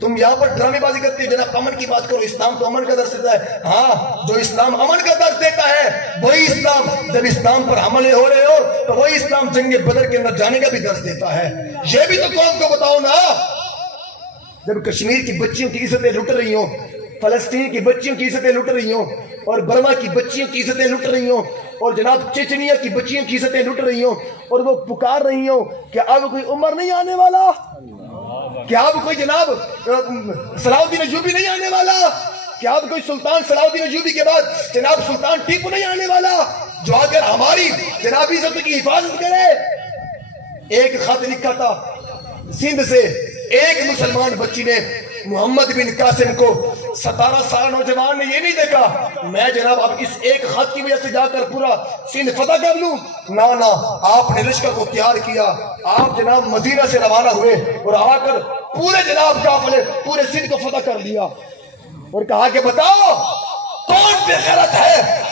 تم یہاں پر ڈرامے بازی کرتے ہو، جناب امن کی بات کرو، اسلام تو امن کا درس دیتا ہے۔ ہاں، جو اسلام امن کا درس دیتا ہے وہی اسلام، جب اسلام پر حملے ہو رہے ہو تو وہی اسلام جنگ بدر کے اندر جانے کا بھی درس دیتا ہے۔ یہ بھی تو قوم کو بتاؤ نا، جب کشمیر کی بچیوں کی عزتیں لٹ رہی ہوں، فلسطین کی بچیوں کی عزتیں لٹ رہی ہوں، اور برما کی بچیوں کی عزتیں لٹ رہی ہوں، اور جناب چچنیا کی بچیوں کی عزتیں لٹ رہی ہوں، اور وہ پکار رہی ہوں کہ اب کوئی عمر نہیں آنے والا، کیا اب کوئی جناب صلاح الدین ایوبی نہیں آنے والا، کیا اب کوئی سلطان صلاح الدین ایوبی کے بعد جناب سلطان ٹیپو نہیں آنے والا جو اگر ہماری جناب عزت کی حفاظت کرے۔ ایک خط لکھا تھا سندھ سے، ایک مسلمان بچی نے محمد بن قاسم کو، 17 سال نوجوان نے یہ نہیں دیکھا میں جناب اب اس ایک خط کی وجہ سے جا کر پورا سندھ فتح کر لوں، نہ آپ نے لشکر کو تیار کیا، آپ جناب مدینہ سے روانہ ہوئے اور آ کر پورے جناب قافلے پورے سندھ کو فتح کر لیا، اور کہا کہ بتاؤ کون بے غیرت ہے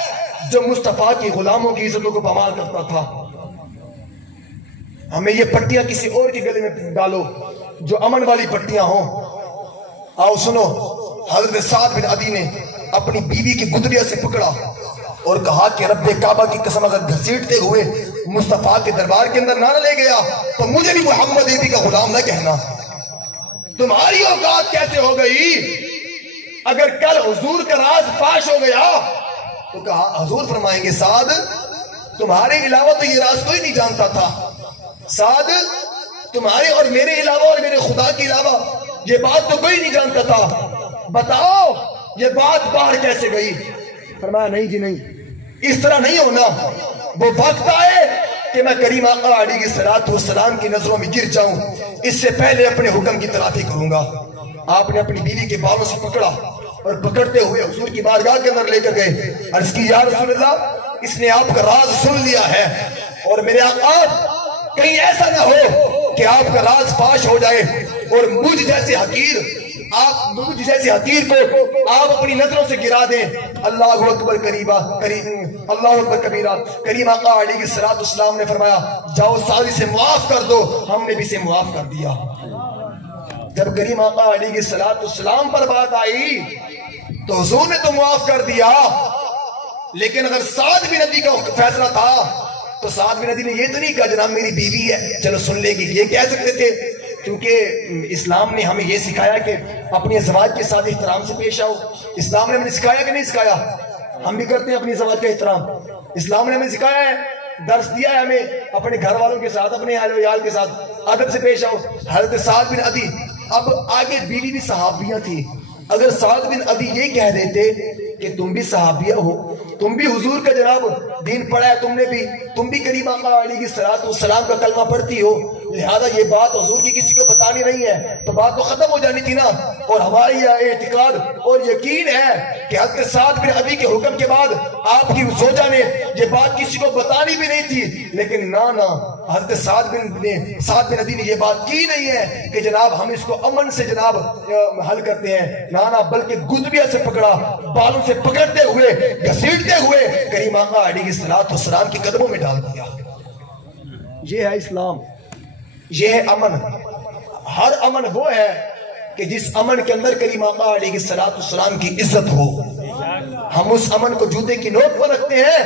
جو مصطفیٰ کی غلاموں کی عزتوں کو پامال کرتا تھا۔ ہمیں یہ پٹیاں کسی اور کے گلے میں ڈالو جو امن والی پٹیاں ہوں۔ آؤ سنو، حضرت سعد بن عدی نے اپنی بیوی کی گدڑیاں سے پکڑا اور کہا کہ رب کعبہ کی قسم اگر گھسیٹتے ہوئے مصطفیٰ کے دربار کے اندر نہ لے گیا تو مجھے بھی محمد ایبی کا غلام نہ کہنا۔ تمہاری اوقات کیسے ہو گئی؟ اگر کل حضور کا راز فاش ہو گیا تو کہا حضور فرمائیں گے سعد تمہارے علاوہ تو یہ راز کوئی نہیں جانتا تھا، سعد تمہارے اور میرے علاوہ اور میرے خدا کے علاوہ یہ بات تو کوئی نہیں جانتا تھا، بتاؤ یہ بات باہر کیسے گئی؟ فرمایا نہیں جی نہیں، اس طرح نہیں ہونا، وہ وقت آئے کہ میں کریم آقا علیہ السلام کی نظروں میں گر جاؤں، اس سے پہلے اپنے حکم کی تلافی کروں گا۔ آپ نے اپنی بیوی کے بالوں سے پکڑا اور پکڑتے ہوئے حضور کی بارگاہ کے اندر لے کر گئے، عرض کی یا رسول اللہ اس نے آپ کا راز سن لیا ہے، اور میرے آقا کہیں ایسا نہ ہو کہ آپ کا راز فاش ہو جائے اور مجھ جیسے حقیر کو آپ اپنی نظروں سے گرا دیں۔ اللہ اکبر اللہ اکبر کبیرہ۔ کریم آقا علیہ السلام نے فرمایا جاؤ سعد سے معاف کر دو، ہم نے بھی اسے معاف کر دیا۔ جب کریم آقا علیہ السلام پر بات آئی تو حضور نے تو معاف کر دیا، لیکن اگر سعد بن عدی کا فیصلہ تھا تو سعد بن عدی نے یہ تو نہیں کہا جناب میری بیوی ہے چلو سن لے گی، یہ کہہ سکتے تھے، کیونکہ اسلام نے ہمیں یہ سکھایا کہ اپنی ازواج کے ساتھ احترام سے پیش آؤ۔ اسلام نے ہمیں سکھایا کہ نہیں سکھایا؟ ہم بھی کرتے ہیں اپنی ازواج کا احترام، اسلام نے ہمیں سکھایا ہے، درس دیا ہے ہمیں اپنے گھر والوں کے ساتھ اپنے اہل و عیال کے ساتھ ادب سے پیش آؤ۔ حضرت سعد بن عدی، اب آگے بیوی بھی صحابیہ تھی، اگر سعد بن عدی یہ کہہ دیتے کہ تم بھی صحابیہ ہو، تم بھی حضور کا جناب دین پڑھا ہے، تم بھی کریم آقا علیہ السلام کا کلمہ پڑھتی ہو، لہذا یہ بات حضور کی کسی کو بتانی نہیں ہے، تو بات تو ختم ہو جانی تھی نا۔ اور ہماری یہ اعتقاد اور یقین ہے کہ حضرت سعد بن عدی کے حکم کے بعد آپ کی زوجہ نے یہ بات کسی کو بتانی بھی نہیں تھی، لیکن نہ حضرت سعد بن عدی نے یہ بات کی نہیں ہے کہ جناب ہم اس کو امن سے جناب حل کرتے ہیں، نہ بلکہ گدڑیاں سے پکڑا، بالوں سے پکڑتے ہوئے گھسیٹتے ہوئے کریم آقا علیہ السلام کے قدموں میں ڈال دیا۔ یہ ہے اسلام، یہ ہے امن۔ ہر امن وہ ہے کہ جس امن کے اندر کریم آقا علیہ السلام کی عزت ہو، ہم اس امن کو جوتے کی نوک پر رکھتے ہیں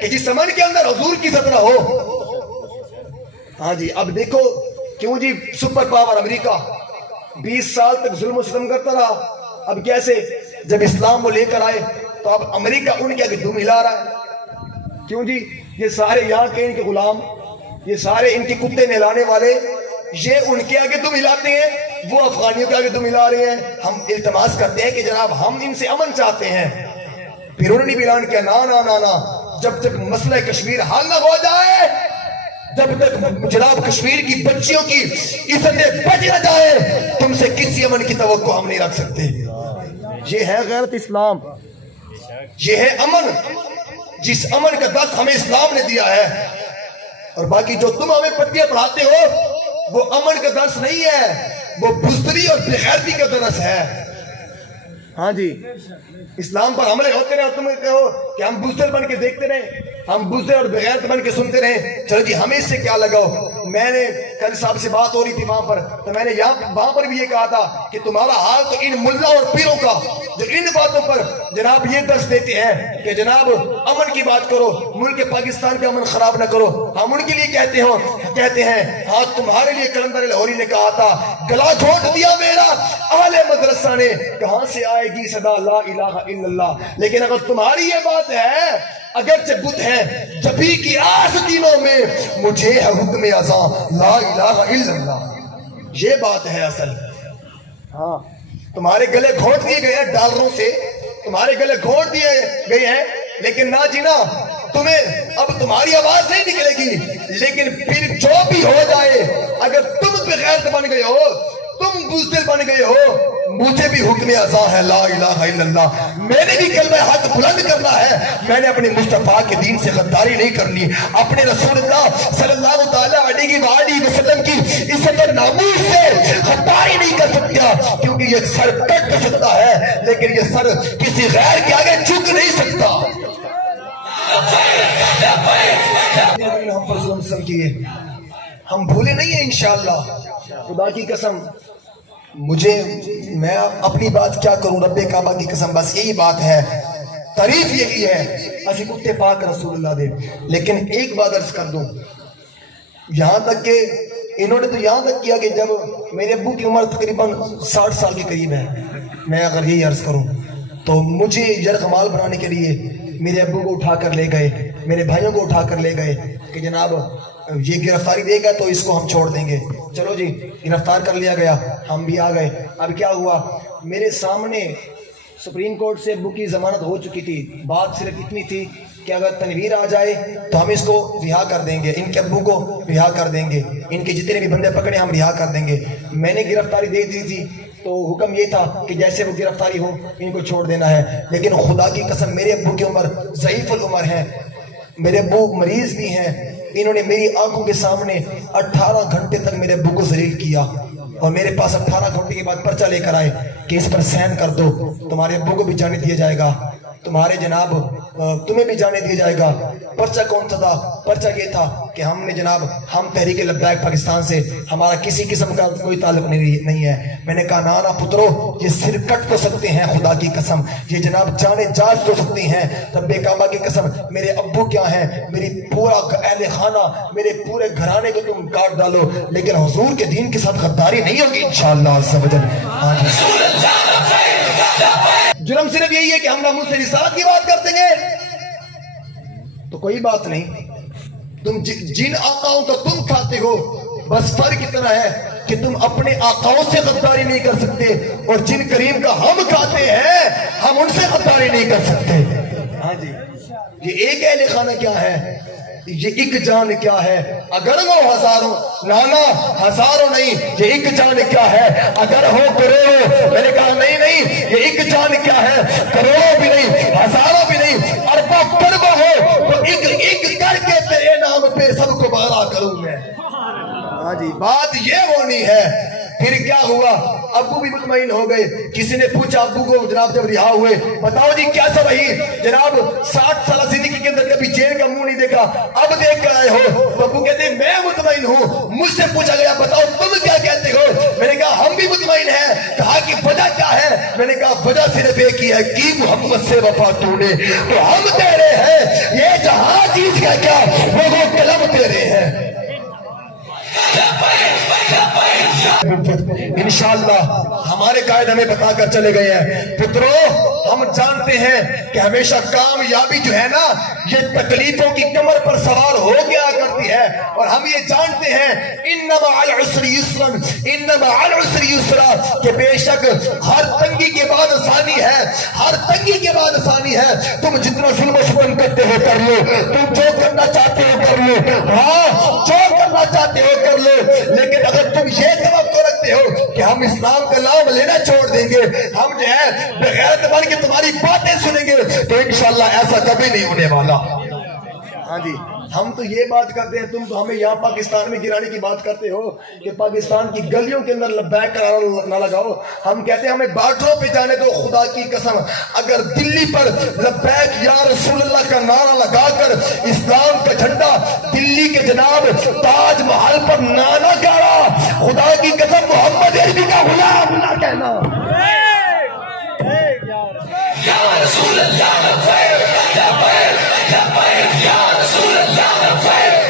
کہ جس امن کے اندر حضور کی عزت نہ ہو۔ ہاں جی، اب دیکھو کیوں جی سپر پاور امریکہ 20 سال تک ظلم و ستم کرتا رہا، اب کیسے جب اسلام وہ لے کر آئے تو اب امریکہ ان کے آگے دم ہلا رہا ہے۔ کیوں جی؟ یہ سارے یہاں کے ان کے غلام، یہ سارے ان کے کتے نہلانے والے، یہ ان کے آگے دم ہلاتے ہیں، وہ افغانیوں کے آگے دم ہلا رہے ہیں۔ ہم التماس کرتے ہیں کہ جناب ہم ان سے امن چاہتے ہیں، پھر انہوں نے بھی اعلان کیا نا جب تک مسئلہ کشمیر حل نہ ہو جائے، جب تک جناب کشمیر کی بچیوں کی عزتیں بچ نہ جائے، تم سے کسی امن کی توقع ہم نہیں رکھ سکتے۔ یہ ہے غیرت اسلام، یہ ہے امن، جس امن کا درس ہمیں اسلام نے دیا ہے۔ اور باقی جو تم ہمیں پٹیاں پڑھاتے ہو وہ امن کا درس نہیں ہے، وہ بزدلی اور بے غیرتی کا درس ہے۔ ہاں جی، اسلام پر حملے ہوتے رہے اور تم کہو کہ ہم بزدل بن کے دیکھتے رہے۔ ہم بزدل اور بغیرت بن کے سنتے رہے، چلو جی ہمیں اس سے کیا لگاؤ۔ میں نے قاری صاحب سے بات ہو رہی تھی وہاں پر، تو میں نے وہاں پر بھی یہ کہا تھا کہ تمہارا حال تو ان ملا اور پیروں کا جو ان باتوں پر جناب یہ درس دیتے ہیں کہ جناب امن کی بات کرو، ملک پاکستان کا امن خراب نہ کرو، ہم ان کے لیے کہتے ہیں ہاں تمہارے لیے کلندر لاہوری نے کہا تھا گلا گھونٹ دیا میرا اہل مدرسہ نے، کہاں سے آئے گی صدا لا الہ الا اللہ۔ لیکن اگر تمہاری یہ بات ہے اگرچہ بت ہے جبھی کی آستینوں میں مجھے ہے حکم ازاں لا الہ الا اللہ، یہ بات ہے اصل۔ ہاں تمہارے گلے گھونٹ دیے گئے ہیں ڈالروں سے، تمہارے گلے گھونٹ دیے گئے ہیں، لیکن نہ جینا تمہیں اب تمہاری آواز نہیں نکلے گی، لیکن پھر جو بھی ہو جائے اگر تم بغیرت بن گئے ہو، تم بزدل بن گئے ہو، مجھے بھی حکم ازاں ہے لا الہ الا اللہ، میں نے بھی کلمہ حق بلند کرنا ہے، میں نے اپنے مصطفیٰ کے دین سے غداری نہیں کرنی، اپنے رسول اللہ صلی اللہ تعالیٰ علیہ وسلم کی عزت اور ناموس سے غداری نہیں کر سکتا، کیونکہ یہ سر کٹ سکتا ہے لیکن یہ سر کسی غیر کے آگے جھک نہیں سکتا۔ ہم پر ظلم سمجھیے، ہم بھولے نہیں ہیں انشاءاللہ، خدا کی قسم میں اپنی بات کیا کروں، رب کعبہ کی قسم بس یہی بات ہے، تعریف یہی ہے اسی کتے پاک رسول اللہ دے۔ لیکن ایک بات عرض کر دوں، یہاں تک کہ انہوں نے تو یہاں تک کیا کہ جب میرے ابو کی عمر تقریباً 60 سال کے قریب ہے، میں اگر یہی عرض کروں تو مجھے یرغمال بنانے کے لیے میرے ابو کو اٹھا کر لے گئے، میرے بھائیوں کو اٹھا کر لے گئے کہ جناب یہ گرفتاری دے گا تو اس کو ہم چھوڑ دیں گے، چلو جی گرفتار کر لیا گیا، ہم بھی آ گئے۔ اب کیا ہوا، میرے سامنے سپریم کورٹ سے ابو کی ضمانت ہو چکی تھی، بات صرف اتنی تھی کہ اگر تنویر آ جائے تو ہم اس کو رہا کر دیں گے، ان کے ابو کو رہا کر دیں گے، ان کے جتنے بھی بندے پکڑے ہم رہا کر دیں گے۔ میں نے گرفتاری دے دی تھی تو حکم یہ تھا کہ جیسے وہ گرفتاری ہو ان کو چھوڑ دینا ہے، لیکن خدا کی قسم میرے ابو کی عمر ضعیف العمر ہے، میرے ابو مریض بھی ہیں، انہوں نے میری آنکھوں کے سامنے 18 گھنٹے تک میرے ابو کو ذلیل کیا، اور میرے پاس 18 گھنٹے کے بعد پرچہ لے کر آئے کہ اس پر سائن کر دو، تمہارے ابو کو بھی جانے دیا جائے گا، تمہارے جناب تمہیں بھی جانے دیا جائے گا۔ پرچہ کون سا تھا؟ پرچہ یہ تھا کہ ہم نے جناب ہم تحریک لبیک پاکستان سے ہمارا کسی قسم کا کوئی تعلق نہیں ہے۔ میں نے کہا نانا پترو یہ سر کٹ تو سکتے ہیں خدا کی قسم، یہ جناب جانے جاج تو سکتی ہیں، رب کعبہ کی قسم میرے ابو کیا ہیں، میری پورا اہل خانہ میرے پورے گھرانے کو تم کاٹ ڈالو، لیکن حضور کے دین کے ساتھ غداری نہیں ہوگی انشاءاللہ عز و جل۔ جرم صرف یہی ہے کہ ہم ناموس سے رسالت کی بات کرتے ہیں تو کوئی بات نہیں، تم جن آقاؤں کا تم کھاتے ہو بس فرق اتنا ہے کہ تم اپنے آقاؤں سے غداری نہیں کر سکتے، اور جن کریم کا ہم کھاتے ہیں ہم ان سے غداری نہیں کر سکتے۔ ہاں جی یہ ایک اہل خانہ کیا ہے، یہ ایک جان کیا ہے، اگر وہ ہزاروں، نانا ہزاروں نہیں، یہ ایک جان کیا ہے، اگر ہو کروڑوں، میں نے کہا نہیں نہیں یہ ایک جان کیا ہے، کروڑوں بھی نہیں، ہزاروں بھی نہیں، اربوں کربوں ہو تو ایک کر کے تیرے نام پہ سب کو بارا کروں میں۔ ہاں جی بات یہ ہونی ہے۔ پھر کیا ہوا، ابو بھی مطمئن ہو گئے، کسی نے پوچھا ابو کو جناب جب رہا ہوئے بتاؤ جی کیا سب وہی جناب 60 سالہ زندگی کے اندر کبھی جیل کا منہ نہیں دیکھا، اب دیکھ کر آئے ہو؟ تو ابو کہتے ہیں میں مطمئن ہوں۔ مجھ سے پوچھا گیا بتاؤ تم کیا کہتے ہو؟ میں نے کہا ہم بھی مطمئن ہیں۔ کہا کہ وجہ کیا ہے؟ میں نے کہا وجہ صرف ایک ہی ہے، کی محمد سے وفا تو نے تو ہم تیرے ہیں، یہ جہاں چیز کا کیا وہ قلم تیرے ہیں۔ انشاءاللہ ہمارے قائد ہمیں بتا کر چلے گئے ہیں پترو، ہم جانتے ہیں کہ ہمیشہ کامیابی جو ہے نا یہ تکلیفوں کی کمر پر سوار ہو گیا کرتی ہے، اور ہم یہ جانتے ہیں انما العسر یسرا، انما العسر یسرا کہ بے شک ہر تنگی کے بعد آسانی ہے، ہر تنگی کے بعد آسانی ہے۔ تم جتنا ظلم و ستم کرتے ہو کر لو، تم جو کرنا چاہتے ہو کر لو، ہاں جو کرنا چاہتے ہو کر لو، لیکن اگر تم یہ توقع رکھتے ہو کہ ہم اسلام کا نام لینا چھوڑ دیں گے، ہم جو ہے بغیرت بن کے تمہاری باتیں سنیں گے، تو انشاءاللہ ایسا کبھی نہیں ہونے والا۔ ہاں جی، ہم تو یہ بات کرتے ہیں، تم تو ہمیں یہاں پاکستان میں گرانے کی بات کرتے ہو کہ پاکستان کی گلیوں کے اندر لبیک کا نہ لگاؤ. ہم کہتے ہیں ہمیں بارڈروں پہ جانے دو. خدا کی قسم اگر دلی پر لبیک یا رسول اللہ کا نعرہ لگا کر اسلام کا جھنڈا دلی کے جناب تاج محل پر نہ گاڑا، خدا کی قسم محمد عربی کا غلام نہ کہنا. یا رسول اللہ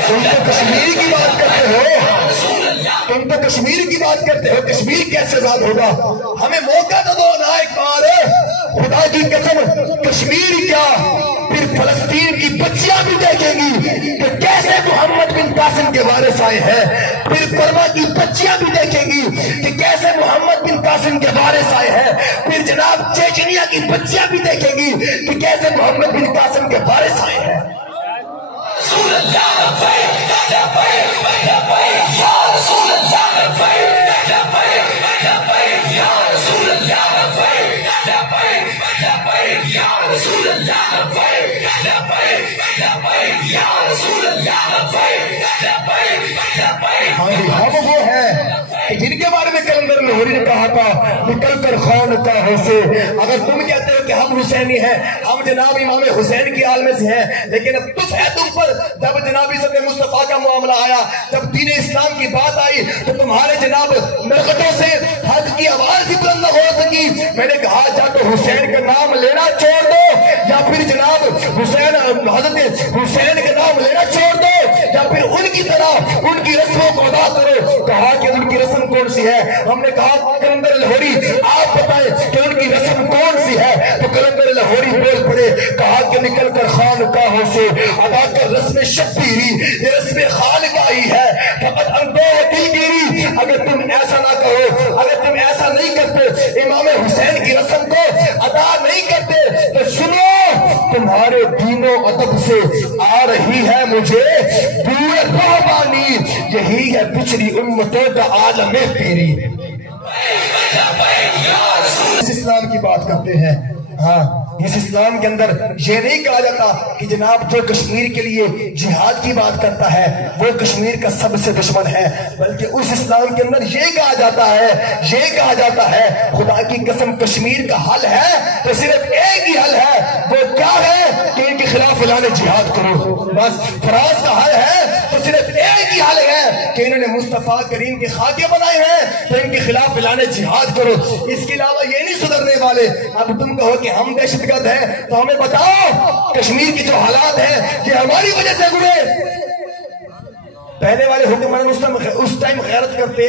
تم تو کشمیر کی بات کرتے ہو، تم تو کشمیر کی بات کرتے ہو. کشمیر کیسے آزاد ہوگا؟ ہمیں موقع تو دو نا ایک بار. خدا کی قسم کشمیر کیا پھر فلسطین کی بچیاں بھی دیکھیں گی کہ کیسے محمد بن قاسم کے وارث آئے ہیں. پھر برما کی بچیاں بھی دیکھیں گی کہ کیسے محمد بن قاسم کے وارث آئے ہیں. پھر جناب چیچنیا کی بچیاں بھی دیکھیں گی کہ کیسے محمد بن قاسم کے وارث آئے ہیں. رسول اللہ یا رسول اللہ یا رسول اللہ یا رسول اللہ یا رسول اللہ. ہاں جی، ہم وہ ہیں کہ جن کے بارے میں کلندر لاہوری نے کہا تھا نکل کر خانقاہوں سے. اگر تم کہتے ہو کہ ہم حسینی ہیں، ہم جناب امام حسین کی آل میں سے ہیں، لیکن اب تف ہے تم پر جب جناب صدر مصطفیٰ کا معاملہ آیا، جب دین اسلام کی بات آئی تو تمہارے جناب مرکتوں سے حق کی آواز ہی بلند نہ ہو سکی. میں نے کہا جا تو حسین کا نام لینا چھوڑ دو یا پھر جناب حسین حضرت حسین کا نام لینا چھوڑ دو یا پھر ان کی طرح ان کی رسموں کو ادا کرو. کہا کہ ان کی رسم کون سی ہے؟ ہم نے کہا کلندر لاہوری آپ بتائیں کہ ان کی رسم کون سی ہے؟ تو کلندر لاہوری بول پڑے، کہا کہ نکل کر خانقاہوں سے ادا کر رسم شبیری، یہ رسم خانقاہی ہے. فقط اندو دلگیری. اگر تم ایسا نہ کہو، اگر تم ایسا نہیں کرتے، امام حسین کی رسم کو ادا نہیں کرتے، تو سنو تمہارے دین و ادب سے آ رہی ہے مجھے بوئے رہبانی، یہی ہے پچھلی امتوں کا عالم پیری. اس اسلام کی بات کرتے ہیں. ہاں، اس اسلام کے اندر یہ نہیں کہا جاتا کہ جناب جو کشمیر کے لیے جہاد کی بات کرتا ہے وہ کشمیر کا سب سے دشمن ہے، بلکہ اس اسلام کے اندر یہ کہا جاتا ہے خدا کی قسم کشمیر کا حل ہے تو صرف ایک ہی حل ہے. وہ کیا ہے کہ ان کے خلاف اعلان جہاد کرو. بس فراز کا حل ہے تو صرف ایک ہی حل ہے کہ انہوں نے مصطفیٰ کریم کے خاکے بنائے ہیں تو ان کے خلاف اعلان جہاد کرو. اس کے علاوہ یہ نہیں سدھرنے والے. اب تم کہو کہ ہم دہشت گرد ہیں تو ہمیں بتاؤ کشمیر کی جو حالات ہیں یہ ہماری وجہ سے گزرے. پہلے والے حکمران اس ٹائم غیرت کرتے،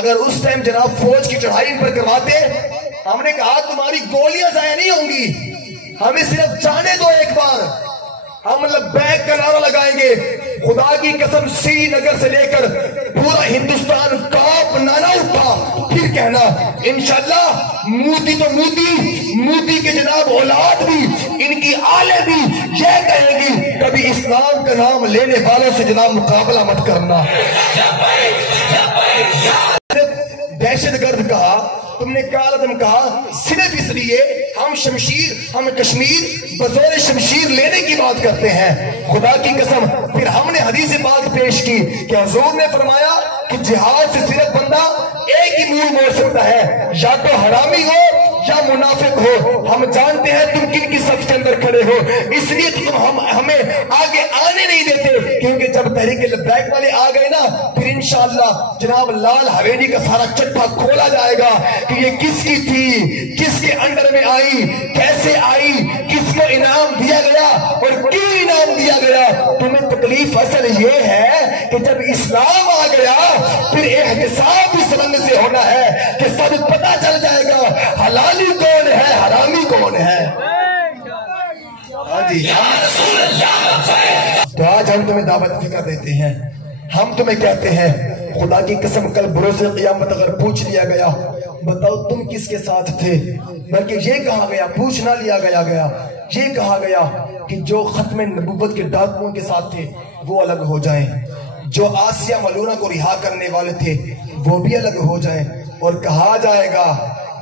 اگر اس ٹائم جناب فوج کی چڑھائی پر کرواتے، ہم نے کہا تمہاری گولیاں ضائع نہیں ہوں گی، ہمیں صرف جانے دو ایک بار، ہم لبیک کا نعرہ لگائیں گے. خدا کی قسم سری نگر سے لے کر پورا ہندوستان کاپ نانا اٹھا. پھر کہنا انشاءاللہ مودی تو مودی کے جناب اولاد بھی ان کی آلے بھی یہ کہیں گی کبھی اسلام کا نام لینے والوں سے جناب مقابلہ مت کرنا. دہشت گرد کہا، تم نے کالعدم کہا، صرف اس لیے ہم کشمیر بزور شمشیر لینے کی بات کرتے ہیں. خدا کی قسم پھر ہم نے حدیث پاک پیش کی کہ حضور نے فرمایا کہ جہاد سے صرف بندہ ایک ہی منہ موڑ سکتا ہے، یا تو حرامی ہو یا منافق ہو. ہم جانتے ہیں تم کن کی صف کے اندر کھڑے ہو، اس لیے تم ہمیں آگے آنے نہیں دیتے، کیونکہ جب تحریک لبیک والے آ گئے نا پھر انشاءاللہ جناب لال حویلی کا سارا چٹا کھولا جائے گا کہ یہ کس کی تھی، کس کے انڈر میں آئی، کیسے آئی، کس کو انعام دیا گیا اور کیوں انعام دیا گیا. تمہیں تکلیف اصل یہ ہے کہ جب اسلام آ گیا پھر احتساب اس رنگ سے ہونا ہے کہ سب پتہ چل جائے گا حلالی کون ہے حرامی کون ہے. تو آج ہم تمہیں دعوت فکر دیتے ہیں، ہم تمہیں کہتے ہیں خدا کی قسم کل بروز قیامت اگر پوچھ لیا گیا بتاؤ تم کس کے ساتھ تھے، بلکہ یہ کہا گیا، پوچھ نہ لیا گیا، یہ کہا گیا کہ جو ختم نبوت کے ڈاکوؤں کے ساتھ تھے وہ الگ ہو جائیں، جو آسیہ ملونہ کو رہا کرنے والے تھے وہ بھی الگ ہو جائیں، اور کہا جائے گا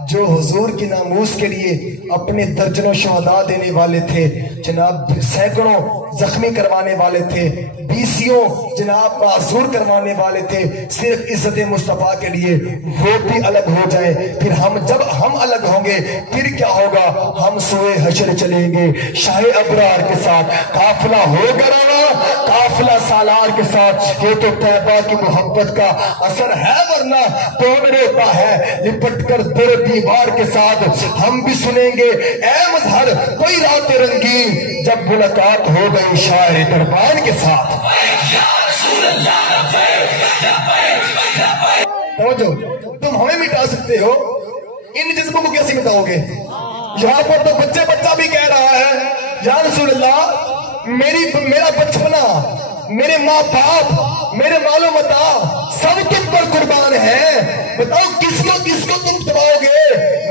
جو حضور کی ناموس کے لیے اپنے درجنوں شہداء دینے والے تھے جناب، سینکڑوں زخمی کروانے والے تھے، بیسیوں جناب معذور کروانے والے تھے صرف عزت مصطفیٰ کے لیے، وہ بھی الگ ہو جائے، پھر جب ہم الگ ہوں گے پھر کیا ہوگا؟ ہم سوئے حشر چلیں گے شاہ ابرار کے ساتھ، قافلہ ہوگا روانہ، قافلہ سالار کے ساتھ۔ یہ تو طیبہ کی محبت کا اثر ہے، ورنہ کون روتا ہے لپٹ کر در دیوار کے ساتھ؟ ہم بھی سنیں گے اے مظہر کوئی رات رنگین جب ملاقات ہو گئی شاعر دربان کے ساتھ۔ تم ہمیں مٹا سکتے ہو، ان جذبوں کو کیسے مٹاؤ گے؟ یہاں پر تو بچہ بھی کہہ رہا ہے یا رسول اللہ میرا بچپنا، میرے ماں باپ، میرے مال و متاع سب تم پر قربان ہے، بتاؤ کس کو تم دباؤ گے؟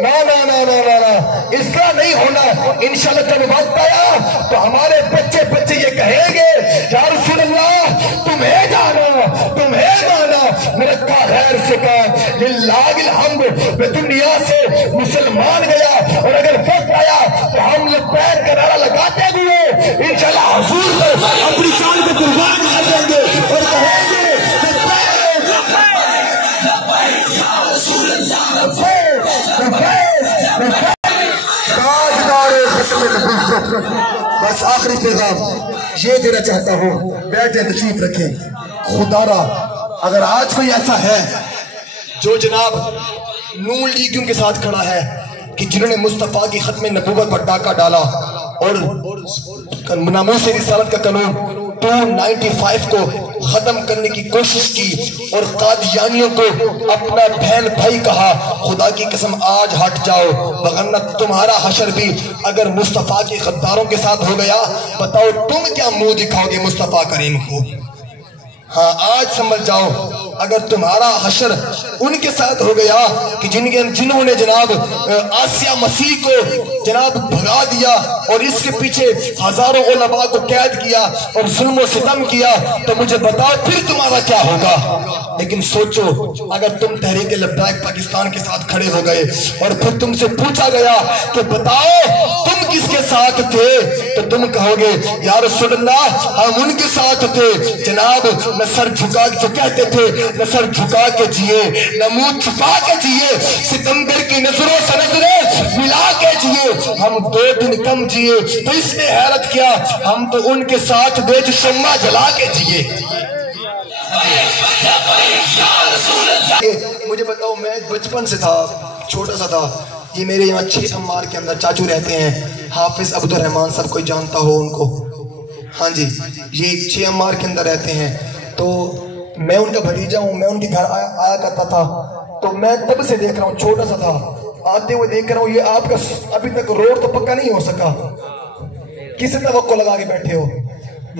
نا نا نا نا نا نا، اس طرح نہیں ہونا۔ انشاءاللہ جب وقت آیا تو ہمارے بچے یہ کہیں گے یا رسول اللہ تمہیں جانا، تمہیں مانا، میں رکھا غیر سے کام، للہ الحمد میں دنیا سے مسلمان گیا، اور اگر وقت آیا تو ہم لبیک کا نعرہ لگاتے ہوئے انشاءاللہ حضور کو اپنی جان پہ قربان کر دیں گے اور کہیں گے بس آخری پیغام یہ دینا چاہتا ہوں، بیٹھے تشریف رکھیں۔ خدا را اگر آج کوئی ایسا ہے جو جناب نون لیگیوں کے ساتھ کھڑا ہے کہ جنہوں نے مصطفیٰ کی ختم نبوت پر ڈاکہ ڈالا اور ناموس رسالت کا قانون 295 کو ختم کرنے کی کوشش کی اور قادیانیوں کو اپنا بہن بھائی کہا، خدا کی قسم آج ہٹ جاؤ، وگرنہ تمہارا حشر بھی اگر مصطفیٰ کے غداروں کے ساتھ ہو گیا، بتاؤ تم کیا منہ دکھاؤ گے مصطفیٰ کریم کو؟ ہاں آج سمجھ جاؤ، اگر تمہارا حشر ان کے ساتھ ہو گیا کہ جنہوں نے جناب آسیہ مسیح کو جناب بھگا دیا اور اس کے پیچھے ہزاروں علماء کو قید کیا اور ظلم و ستم کیا، تو مجھے بتاؤ پھر تمہارا کیا ہوگا؟ لیکن سوچو اگر تم تحریک لبیک پاکستان کے ساتھ کھڑے ہو گئے اور پھر تم سے پوچھا گیا کہ بتاؤ تم کس کے ساتھ تھے، تو تم کہو گے یا رسول اللہ ہم ان کے ساتھ تھے جناب، نہ سر جھکا جو کہتے تھے، نہ سر جھکا کے جیے، نہ منہ چھپا کے جیے، ستمبر کی نظروں سے نظریں ملا کے جیے، ہم 2 دن کم جیے، تو اس نے حیرت کیا ہم تو ان کے ساتھ دے جو شمع جلا کے جیے۔ مجھے بتاؤ میں بچپن سے تھا، چھوٹا سا تھا، یہ میرے یہاں 6 امار کے اندر چاچو رہتے ہیں، حافظ عبد الرحمن سب کوئی جانتا ہو ان کو، ہاں جی یہ 6 امار کے اندر رہتے ہیں، تو میں ان کا بھتیجا ہوں، میں ان کے گھر آیا کرتا تھا، تو میں تب سے دیکھ رہا ہوں، چھوٹا سا تھا، آتے ہوئے دیکھ رہا ہوں یہ آپ کا ابھی تک روڈ تو پکا نہیں ہو سکا، کس توقع لگا کے بیٹھے ہو؟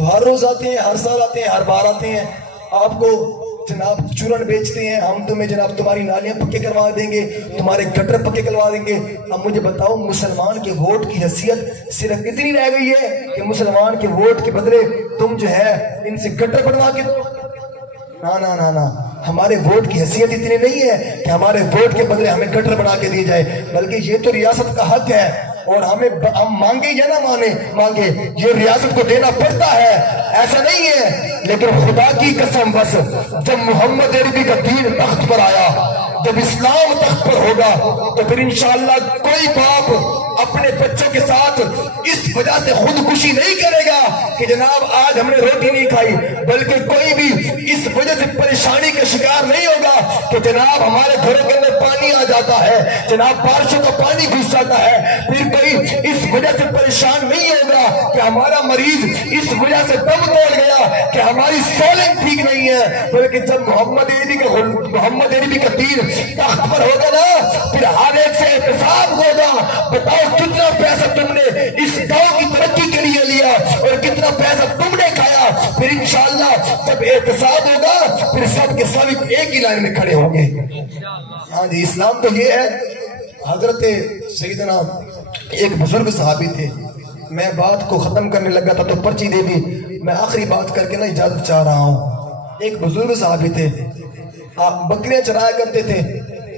ہر روز آتے ہیں، ہر سال آتے ہیں، ہر بار آتے ہیں، آپ کو جناب چورن بیچتے ہیں، ہم تمہیں جناب تمہاری نالیاں پکے کروا دیں گے، تمہارے گٹر پکے کروا دیں گے۔ اب مجھے بتاؤ مسلمان کے ووٹ کی حیثیت صرف اتنی رہ گئی ہے کہ مسلمان کے ووٹ کے بدلے تم جو ہے ان سے گٹر بنوا کے دو؟ نا نا نا نا، ہمارے ووٹ کی حیثیت اتنی نہیں ہے کہ ہمارے ووٹ کے بدلے ہمیں گٹر بنا کے دی جائے، بلکہ یہ تو ریاست کا حق ہے، اور ہم مانگے یا نہ مانگے یہ ریاست کو دینا پڑتا ہے، ایسا نہیں ہے۔ لیکن خدا کی قسم بس جب محمد عربی کا دین تخت پر آیا، جب اسلام تخت پر ہوگا، تو پھر انشاءاللہ کوئی باپ اپنے بچوں کے ساتھ اس وجہ سے خودکشی نہیں کرے گا کہ جناب آج ہم نے روٹی نہیں کھائی، بلکہ کوئی بھی اس وجہ سے پریشانی کا شکار نہیں ہوگا کہ جناب ہمارے گھروں کے اندر پانی آ جاتا ہے، جناب بارشوں کا پانی گھس جاتا ہے، پھر کوئی اس وجہ سے پریشان نہیں ہوگا کہ ہمارا مریض اس وجہ سے دم توڑ گیا کہ ہماری سولنگ ٹھیک نہیں ہے، بلکہ جب محمد عربی کا دین تخت پر ہوگا نا، پھر ہر ایک سے احتساب ہوگا، بتاؤ کتنا پیسہ تم نے اس گاؤں کی ترقی کے لیے لیا اور کتنا پیسہ تم نے کھایا، پھر انشاءاللہ جب احتساب ہوگا پھر سب کے سب ایک ہی لائن میں کھڑے ہوں گے۔ ہاں جی اسلام تو یہ ہے۔ حضرت سیدنا ایک بزرگ صحابی تھے، میں بات کو ختم کرنے لگا تھا تو پرچی دے دی، میں آخری بات کر کے نا اجازت چاہ رہا ہوں۔ ایک بزرگ صحابی تھے، بکریاں چرایا کرتے تھے،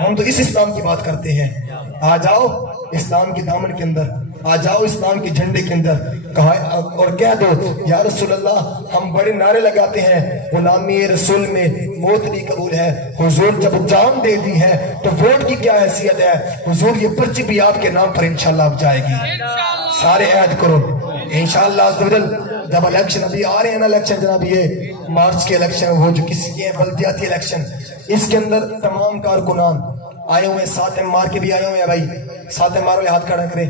ہم تو اس اسلام کی بات کرتے ہیں. آ جاؤ اسلام کی دامن کے اندر, آ جاؤ اسلام کے جھنڈے کے اندر, کہا اور کہہ دو یا رسول اللہ ہم بڑے نعرے لگاتے ہیں, غلامی رسول میں موت نہیں قبول ہے. حضور جب جان دے دی ہے تو ووٹ کی کیا حیثیت ہے؟ حضور یہ پرچی بھی آپ کے نام پر انشاءاللہ اب جائے گی. سارے عہد کرو انشاءاللہ عز و جل. جب الیکشن ابھی آ رہے ہیں نا, الیکشن جناب یہ مارچ کے الیکشن, وہ جو کسی کے بلدیاتی الیکشن, اس کے اندر تمام کارکنان آئے ہوئے ہیں. 7 MR کے بھی آئے ہوئے ہیں بھائی. 7 MR والے ہاتھ کھڑا کریں.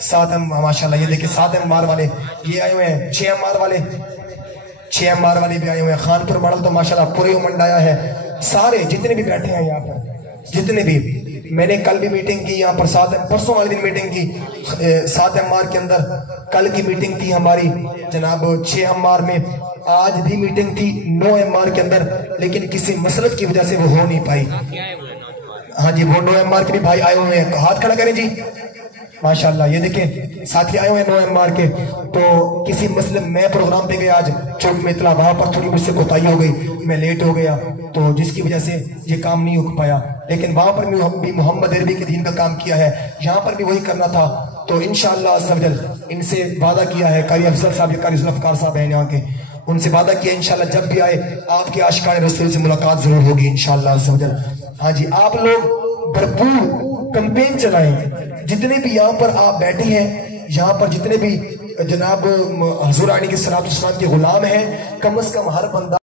7 ماشاءاللہ یہ دیکھیں 7 MR والے یہ آئے ہوئے ہیں. 6 MR والے 6 MR والے بھی آئے ہوئے ہیں. خانپور ماڈل تو ماشاءاللہ پورے امنڈ آیا ہے. سارے جتنے بھی بیٹھے ہیں یہاں پر, جتنے بھی, میں نے کل بھی میٹنگ کی یہاں پر, پرسوں والے دن میٹنگ کی 7 MR کے اندر. کل کی میٹنگ تھی ہماری جناب 6 MR میں. آج بھی میٹنگ تھی 9 MR کے اندر, لیکن کسی مسئلت کی وجہ سے وہ ہو نہیں پائی. ہاں جی, وہ 9 MR کے بھی بھائی آئے ہوئے ہیں. ہاتھ کھڑا کریں جی ماشاءاللہ. یہ دیکھیں ساتھی آئے ہوئے ہیں 9 MR کے. تو کسی مسئلے میں پروگرام پہ گیا آج چوک میں, اطلاع وہاں پر تھوڑی مجھ سے کوتاہی ہو گئی, میں لیٹ ہو گیا, تو جس کی وجہ سے یہ کام نہیں ہو پایا. لیکن وہاں پر بھی محمد عربی کے دین کا کام کیا ہے, یہاں پر بھی وہی کرنا تھا. تو انشاءاللہ عز و جل ان سے وعدہ کیا ہے, قاری افضل صاحب, قاری ذوالفقار صاحب ہیں یہاں کے, ان سے وعدہ کیا انشاءاللہ جب بھی آئے آپ کے عاشقان رسول سے ملاقات ضرور ہوگی انشاءاللہ عز و جل. ہاں جی, آپ لوگ بھرپور کمپین چلائیں. جتنے بھی یہاں پر آپ بیٹھے ہیں, یہاں پر جتنے بھی جناب حضور علیہ الصلوۃ والسلام کے غلام ہیں, کم از کم ہر بندہ